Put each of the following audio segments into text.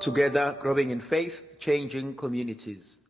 Together, growing in faith, changing communities.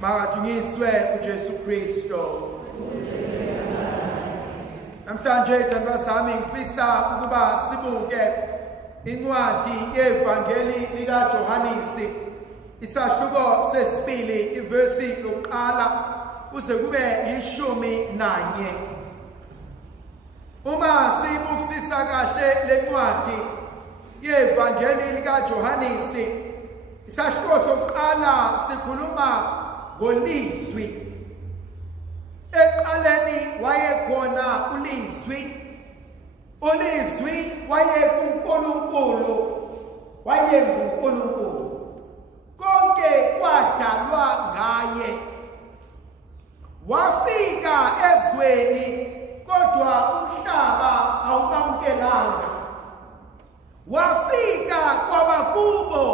Makadunyiswe uJesu Kristo. Namhlanje thandwa sami ngifisa ukuba sibuke incwadi yevangeli lika Johannes isahluko sesibili ivesi lokuqala kuze kube 11. Uma sibukisisa kahle lencwadi yevangeli lika Johannes isahluko sokuqala sikhuluma ngolizwi. Eqaleni wayekhona ulizwi. Ulizwi wayekuNkulunkulu. WayenguNkulunkulu. Konke kwadalwa ngaye. Wafika ezweni kodwa umhlaba awukamkelanga. Wafika kwabakubo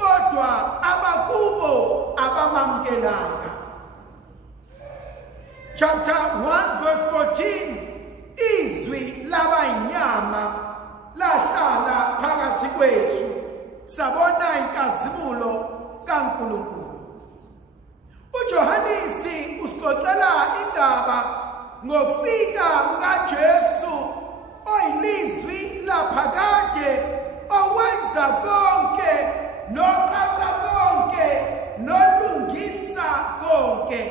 kodwa abakubo abamamkelanga. Chapter 1 verse 14, izwi laba inyama lahlala phakathi kwethu sabona inkazimulo kaNkulunkulu. uJohannes usixoxela indaba ngokufika kukaJesu oyilizwi laphakade owenza konke noqaqa konke nolungisa konke.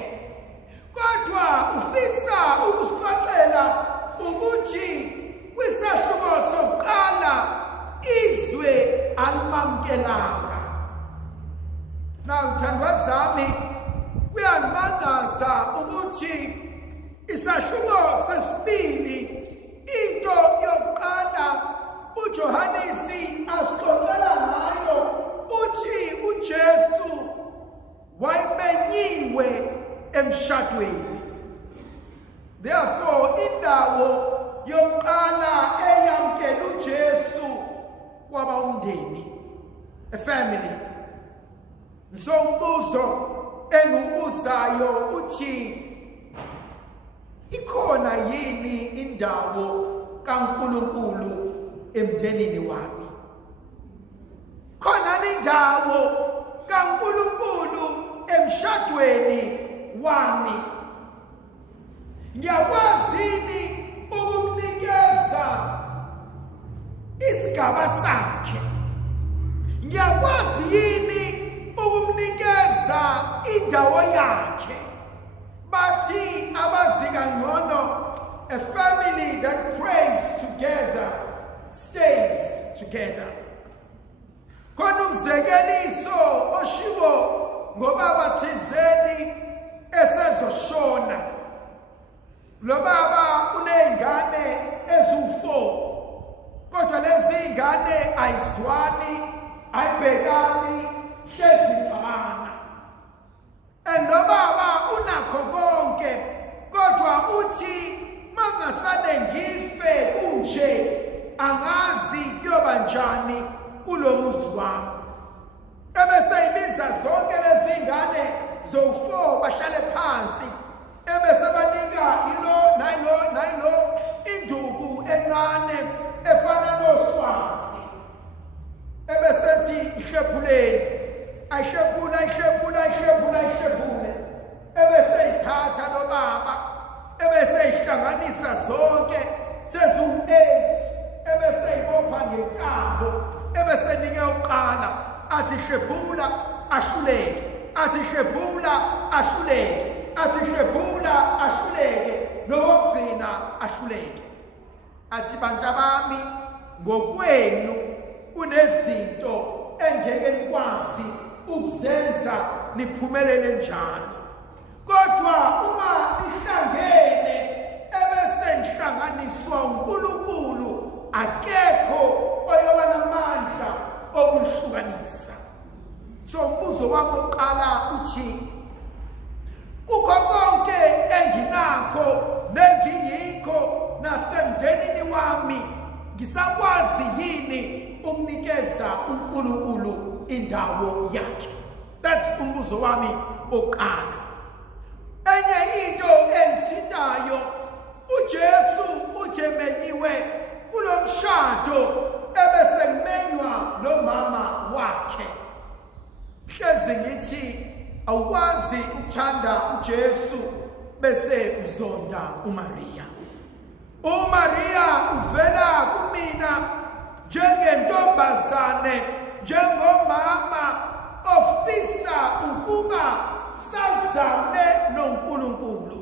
Kodwa ufisa ukusixoxela ukuthi kwisahluko sokuqala izwe alimamkelanga. Thandwa zami, kuyangimangaza ukuthi isahluko sesibili into yokuqala indawo yokuqala eyamkela uJesu kwaba umndeni, a family. So umbuzo engiwubuzayo uthi ikhona yini indawo kaNkulunkulu emndenini wami? Khona indawo kaNkulunkulu emshadweni wami? Ngiyakwazini ukumnikeza isigaba sakhe? Ngiyakwazi yini ukumnikeza indawo yakhe? Bathi abazi kangcono, a family that prays together stays together. Khona umzekeliso oshiwo ngobaba thizeni esezoshona. Lo baba uneyingane eziwu-4, kodwa lezi ingane ayizwani, ayibhekani, hlezi xabana. And lo baba unakho konke, kodwa uthi mangasane ngife kunje angazi kuyoba njani kulo muzi wami. Ebese ibiza zonke lezi ngane zo-4 bahlale phansi, ebese banika ilo nayilo induku encane efana noswazi. Ebese ethi ihlephuleni, ayihlephula. Ebese ithatha lo baba, ebese ihlanganisa zonke seziwu-8, ebese ibopha ngentambo, ebese nike uqala athi hlephula ahluleke, athi hlephula ahluleke, athi hlephula ahluleke, nowokugcina ahluleke. Athi bantabami, ngokwenu kunezinto engeke nikwazi ukuzenza niphumelele njani, kodwa uma nihlangene ebese nihlanganiswa uNkulunkulu, akekho oyoba namandla okulihlukanisa. So umbuzo wami oqala uthi kukho konke enginakho nengiyikho nasemndenini wami, ngisakwazi yini umnikeza uNkulunkulu indawo yakhe? That's umbuzo wami oqala. Enye into engithintayo, uJesu uthemenyiwe kulo mshado ebese kumenywa nomama wakhe. Hlezi ngithi awukwazi ukuthanda uJesu bese uzonda uMaria. uMaria uvela kumina njengentombazane, njengomama ofisa ukuba sazane noNkulunkulu.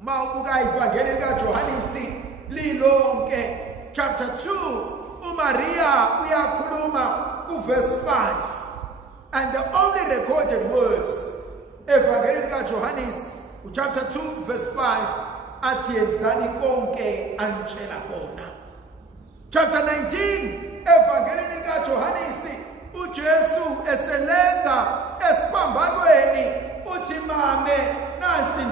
Mawubuka ivangeli kaJohanesi lilonke, chapter 2, uMaria uyakhuluma kuverse 5, and the only recorded words evangeli kaJohanesi chapter 2 verse 5 athi yenzani konke anitshela kona. Chapter 19 evangeli kaJohanesi uJesu eselenga esiphambanweni uthi mame nansi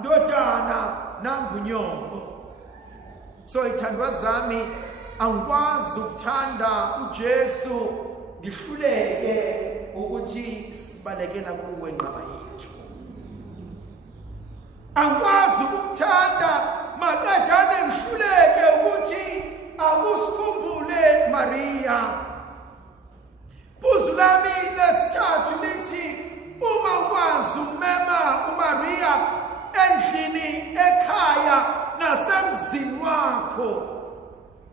ndodana nangunyoko. So ithandwa zami, angikwazi ukuthanda uJesu ngihluleke ukuthi sibalekela kuwe nqaba yethu. Angikwazi ukuthanda makadane ngihluleke ukuthi akusikhumbule Maria. Buzu lami lesithathu lithi uma ukwazi umema uMaria endlini, ekhaya nasemzini wakho.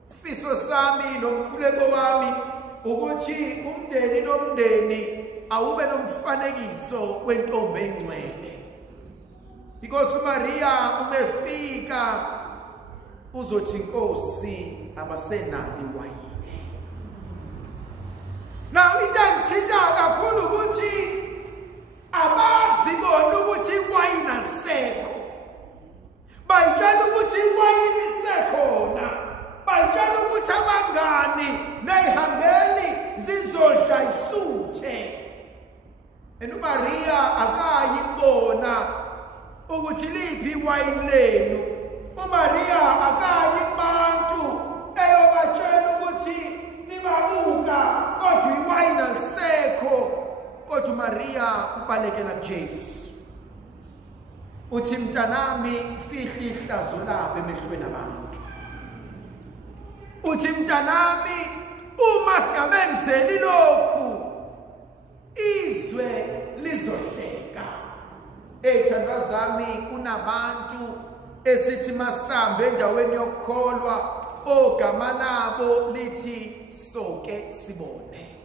Sifiso sami nomkhuleko wami ukuthi umndeni nomndeni awube nomfanekiso wentombi engcwele. Because uMaria umefika uzothi Nkosi abasenabi wayini. Now into engithinta kakhulu ukuthi abazi bona ukuthi iwayini alisekho. Bayitshela ukuthi iwayini lisekhona. Bayitshela ukuthi abangani nayihambeli zizodla isuthe. And uMaria akayibona ukuthi liphi iwayini lenu. Uma uthi mntanami fihla ihlazo labo emehlweni abantu. Uthi mntanami uma singabenzeli lokhu izwe lizohleka. Ey'thandwa zami kunabantu esithi masambe endaweni yokukholwa ogama labo lithi soke sibone.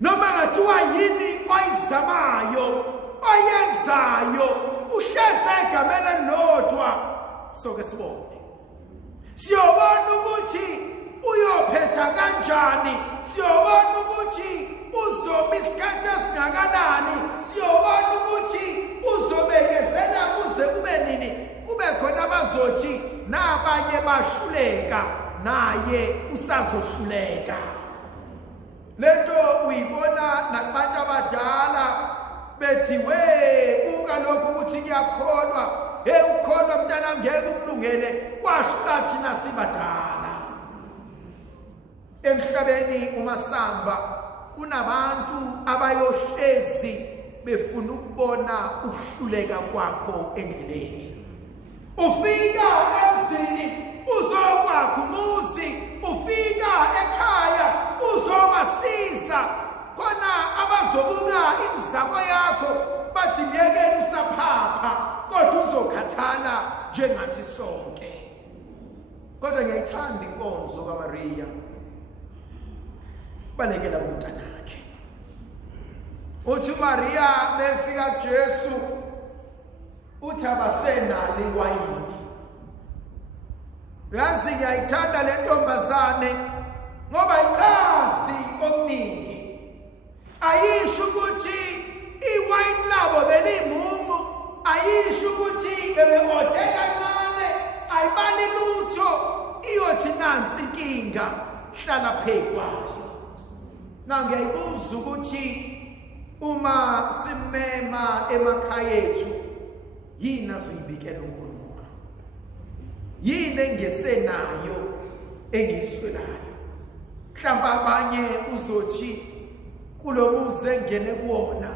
Noma ngathiwa yini oyizamayo oyenzayo uhleze egameni elilodwa soke sibone. Siyobona ukuthi uyophetha kanjani, siyobona ukuthi uzobe isikhathi esingakanani, siyobona ukuthi uzobekezela kuze kube nini, kube khona abazothi nabanye bahluleka naye usazohluleka. Lento uyibona nakubantu abadala bethi we buka lokho ukuthi kuyakholwa, ukholwa mntana ngeke ukulungele kwashula thina sibadala. Emhlabeni umasamba kunabantu abayohlezi befuna ukubona ukuhluleka kwakho endleleni. Ufika emzini uzokwakha umuzi, ufika ekhaya uzobasiza, khona abazobuka imizamo yakho bathi ngeke usaphapha kodwa uzokhathala njengathi sonke. Kodwa ngiyayithanda inkonzo kaMaria balekela umntanakhe. Uthi uMaria befika kuJesu uthi abasenalo iwayini. Yazi ngiyayithanda le ntombazane ngoba ichazi okuningi. Ayisho ukuthi iwayini labo belimuncu, ayisho ukuthi bebeode kancane, ayibali lutho, iyothi nansi inkinga hlala phekwayo. Ngiyayibuza ukuthi uma simema emakhaya ethu yini azoyibikela uNkulunkulu, yini engesenayo engiswelayo. Mhlawumbe abanye uzothi kulomuzi engene kuwona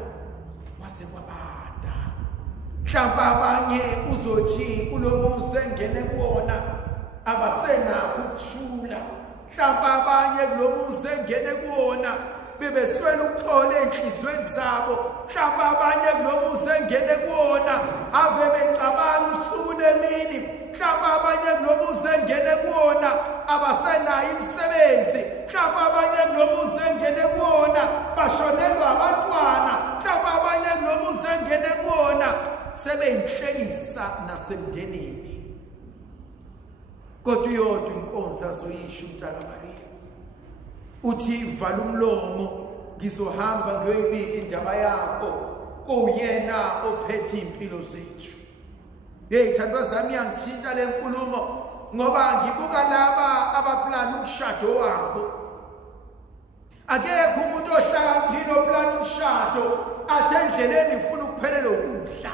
wase kwabanda, mhlawumbe abanye uzothi kulomuzi engene kuwona abasenakho ukuthula, mhlawumbe abanye kulomuzi engene kuwona bebeswela ukuxola enhlizweni zabo, mhlawumbe abanye kulomuzi engene kuwona ave becabanga usuku nemini, mhlawumbe abanye kulomuzi engene kuwona abasenayo imisebenzi, mhlawumbe abanye kulomuzi engene kuwona bashonelwa abantwana, mhlawumbe abanye kulomuzi engene kuwona sebeyinhlekisa nasemndenini. Kodwa iyodwa inkonzo azoyisho umntana Maria, uthi vala umlomo ngizohamba ngiyoyibika indaba yakho kuyena ophethe impilo zethu. Thandwa zami yangithinta le nkulumo ngoba ngibuka laba abaplana umshado wabo. Akekho umuntu ohlakaniphile oplana umshado athi endleleni ngifuna ukuphelela ukudla.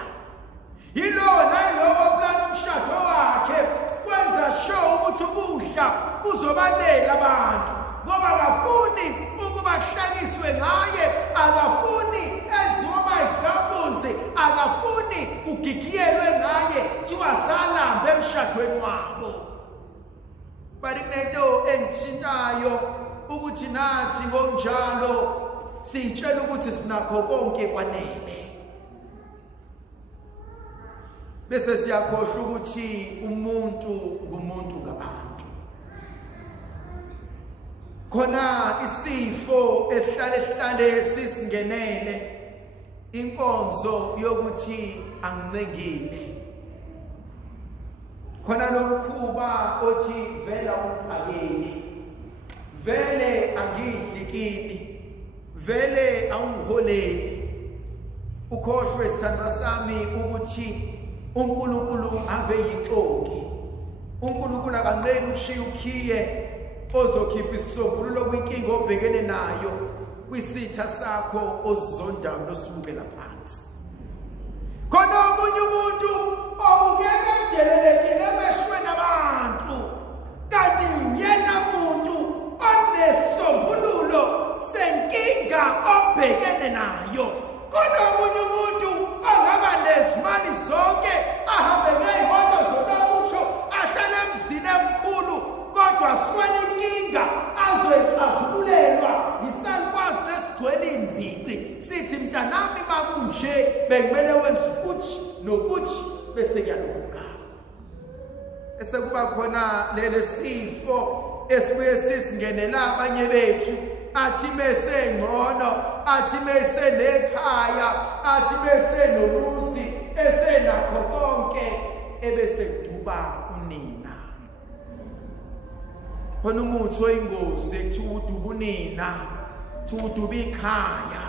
Yilo nalowo oplana umshado wakhe wenza sure ukuthi ukudla kuzobanela abantu, ngoba akafuni ukuba kuhlekiswe ngaye, akafuni enziwe ama-examples, akafuni kugigiyelwe ngaye kuthiwa salambe emshadweni wabo. But kunento engithintayo ukuthi nathi ngokunjalo sitshela ukuthi sinakho konke kwanele, bese siyakhohlwa ukuthi umuntu ngumuntu ngabantu. Khona isifo esihlale sisingenele, inkonzo yokuthi angincengile. Khona lomkhuba othi vela ungiphakele, vele angidli kini, vele awungiholeli. Ukhohlwe sithandwa sami ukuthi uNkulunkulu ave yixoki. uNkulunkulu akanqeni ukushiya ukhiye ozokhipha isisombululo kwinkinga obhekene nayo kwisitha sakho ozizondayo nosibukela phansi. Khona omunye umuntu obukeka edelelekile emehlweni abantu, kanti yena muntu onesombululo senkinga obhekene nayo. Khona omunye umuntu ongaba esekuba khona lele sifo esibuye sisingenela abanye bethu athi mase ngcono athi mase lekhaya athi mase noluzi esenakho konke ebese kuduba unina khona umuthi oyingozi ethi uduba unina uduba ikhaya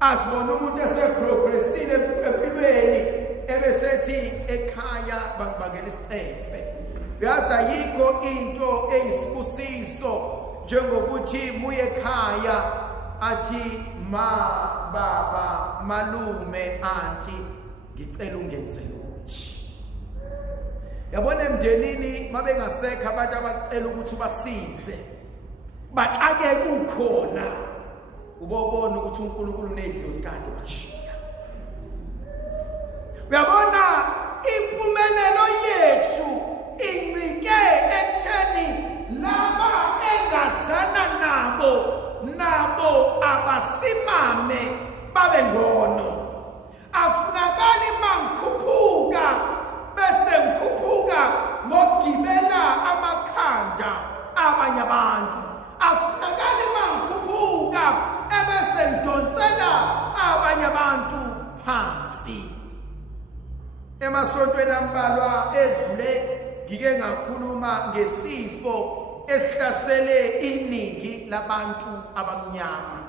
asibona umuntu eseprogressile empilweni ebesethi ekhaya bangibangela isicefe yaza yikho into eyisibusiso njengokuthi muye ekhaya athi ma baba malume auntie ngicela ungenzele ukuthi yabona emndenini mabengasekho abantu abacela ukuthi basize baxake kukhona ubobona ukuthi uNkulunkulu nedlozi kanti bashiya uyabona impumelelo yethu incike ekutheni laba engazana nabo abasimame babe ngono afunakali mangikhuphuka bese ngikhuphuka ngokugibela amakhanda abanye abantu afunakali mangikhuphuka ebese ngidonsela abanye abantu phansi emasontweni ambalwa edlule ngike ngakhuluma ngesifo esihlasele iningi labantu abamnyama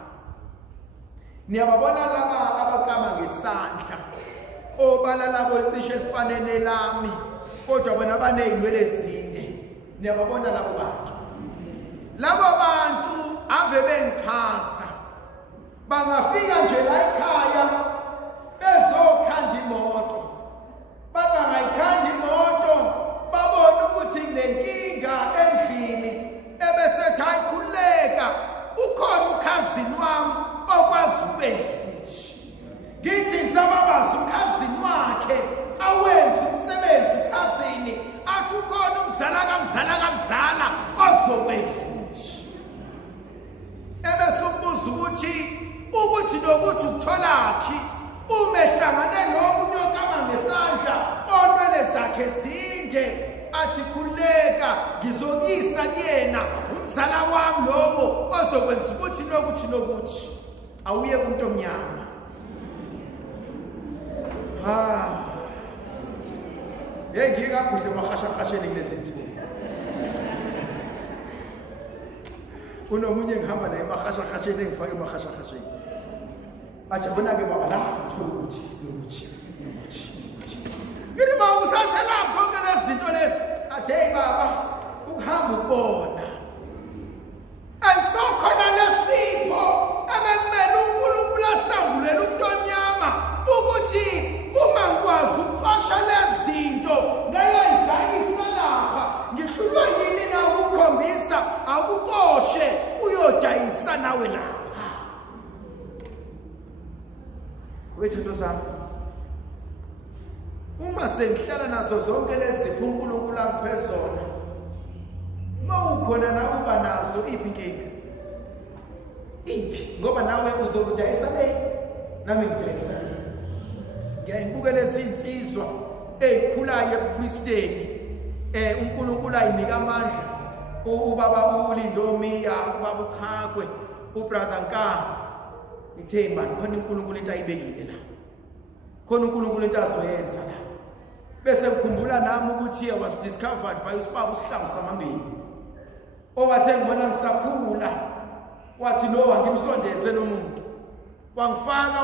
niyababona laba abakama ngesandla obalala kolicishe lifanele lami kodwa bona baneyinwele ezinde niyababona labo bantu ave bengichaza bangafika nje la ekhaya bezokhanda imoto bangayikhanda imoto babona ukuthi kunenkinga endlini ebesethi ayikhuleka ukhona ukhazini wami okwazi ukwenzuthi ngithi ngisababaza ukhazini wakhe awenza umsebenzi ukhazini athi ukhona umzala ozokwenzuthi ebese umbuza ukuthi nokuthi ukutholakhi umehlangane nomunye okama ngesandla onwele zakhe zinde athi khuleka ngizokisa kuyena umzala wami lowo ozokwenza ukuthi nokuthi awuye kumuntu omnyama ngikakuhle emahashahasheni kulezinsuku unomunye ngihamba naye emahashahasheni engifake emahashahasheni athi bona-ke baba la ukuthi ngithi ba usaselapho zonke lezi zinto lezi athi hey baba ukuhamba ukubona angisokhona lesipho ebekumele uNkulunkulu asambulela umuntu omnyama ukuthi uma ngikwazi ukuxosha lezi zinto ngayidayisa lapha ngihlulwa yini na ukukhombisa akuxoshe uyodayisa nawe lapha wethu zami uma sengihlala nazo zonke lezi zipho uNkulunkulu angiphe zona mawukhona na uba nazo inkinga ngoba nawe uzokudayisa nami ngidayisa ngiyayibukela izinsizwa ezikhulayo ebupristeni uNkulunkulu ayinika amandla ubaba uLindomiya ubaba uChakwe ubrother Nkama ithe manje khona uNkulunkulu into ayibekile la khona uNkulunkulu into azoyenza la bese ngikhumbula nami ukuthi I was discovered by usibaba uSihlangu Samambili owathi ngibona ngisakhula wathi no angimsondeze nomuntu wangifaka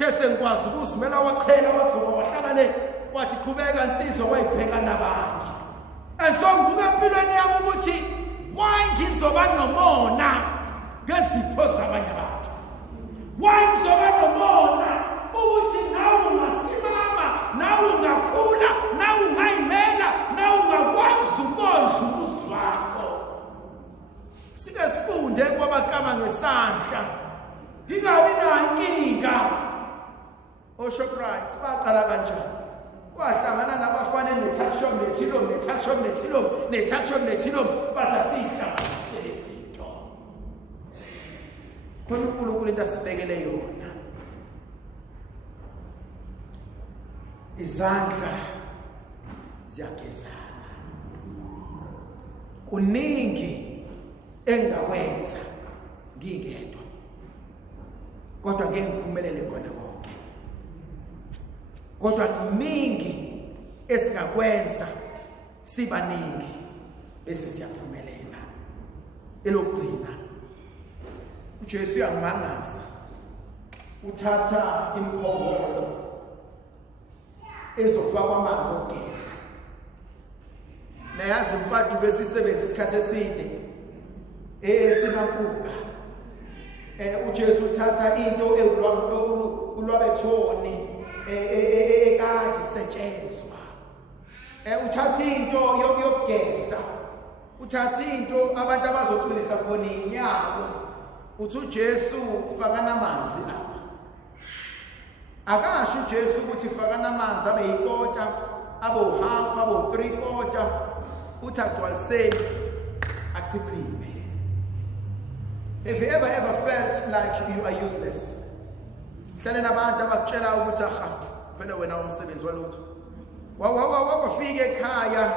the sengikwazi ukuzimela waqhela wagqoka wahlala le wathi qhubeka insizwa wayibheka nabanye and so ngibuka empilweni yami ukuthi why ngizoba nomona ngezipho zabanye abantu why ngizoba nomona ukuthi nawe ungasimama nawe ungakhula nawe ungayimela nawe ungakwazi ukondla umuzi wakho sike sifunde kwabakama ngesandla ingabi nayo inkinga oShoprite baqala kanjani wahlangana nabafana nethashomethilo bathi asihlanganisele izinto khona uNkulunkulu into asibekele yona izandla siyagezana. Kuningi engakwenza ngingedwa, kodwa ngeke ngiphumelele kona konke. Kodwa kuningi esingakwenza sibaningi bese siyaphumelela. Elokugcina uJesu uyangimangaza, uthatha imphongolo ezofakwa amanzi okugeza. Nayazi mfati besisebenza isikhathi eside sinamfuka. uJesu uthatha into ulwabethoni ekade isetshenziswa. Uthatha into yokugeza, uthatha into abantu abazoqinisa khona inyawo. Uthi uJesu fakana amanzi lapha. Akasho uJesu ukuthi fakana amanzi abe yikota, abe half, abe 3/4. Uthi agcwaliseni achichime. Have you ever felt like you are useless? Hlale nabantu abakutshela ukuthi phela wena umsebenzi walutho. Wafika ekhaya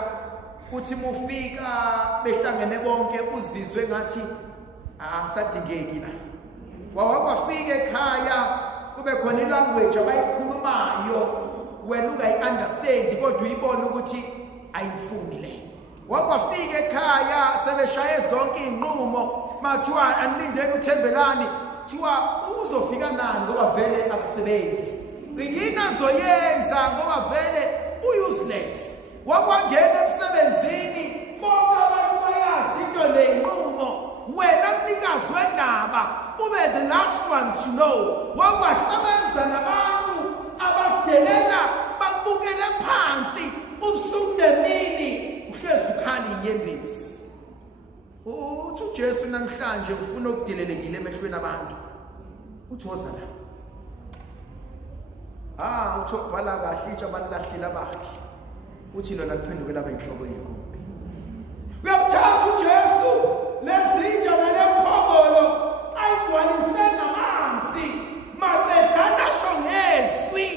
uthi mufika behlangene bonke uzizwe ngathi angisadingeki la. Wafika ekhaya kube khona ilanguage abayikhulumayo wena ungayi-understand kodwa uyibona ukuthi ayifuni le. Wafika ekhaya sebeshaye zonke iy'nqumo mathiwa anilindeni uthembelani thiwa uzofika nani ngoba vele akasebenzi. Yini azoyenza ngoba vele useless. Wakwangena emsebenzini bonke abantu bayazi into ley'nqumo, wena mnikazi wendaba ube the last one to know. Wakwasebenza nabantu abadelela bakubukele phansi ubusuku nemini uhlezi ukhali inyembezi. Uthi uJesu namhlanje ufuna ukudelelekile emehlweni abantu. Uthi woza la. Uthi ubhala kahle itsha abalahlile abakhe. Uthi lona liphendukela abayinhloko yenkobe. Uyamthatha uJesu lezinja nelemphongolo ayigcwalise ngamanzi maqedana asho ngezwi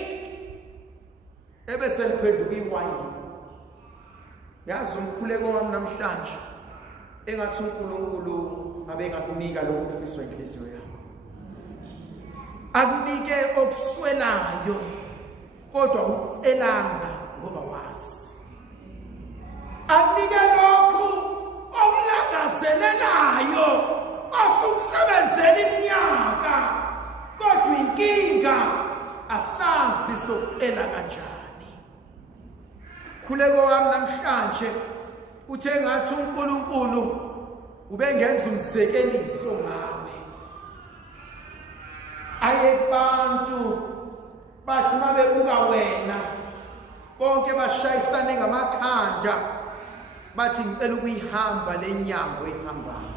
ebese liphenduka iwayini. Yazi umkhuleko wami namhlanje engathi uNkulunkulu abengakunika lokhu ufiswa inhliziyo yakho. Akunike okuswelayo kodwa ucelanga ngoba wazi. Akunike lokhu okulangazelelayo osukusebenzela iminyaka kodwa inkinga asazi sokucela kanjani. Khuleko wami namhlanje uthe ngathi uNkulunkulu ubengenza umzekeliso ngawe. Ayebantu bathi mabebuka wena bonke bashayisane ngamakhanda bathi ngicela ukuyihamba lenyango ehambayo.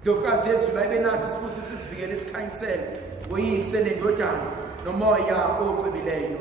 Ndlovukazi Yesu la ibenathi sibusise sivikele isikhanyisele ngoyise nendodana nomoya oqwebileyo.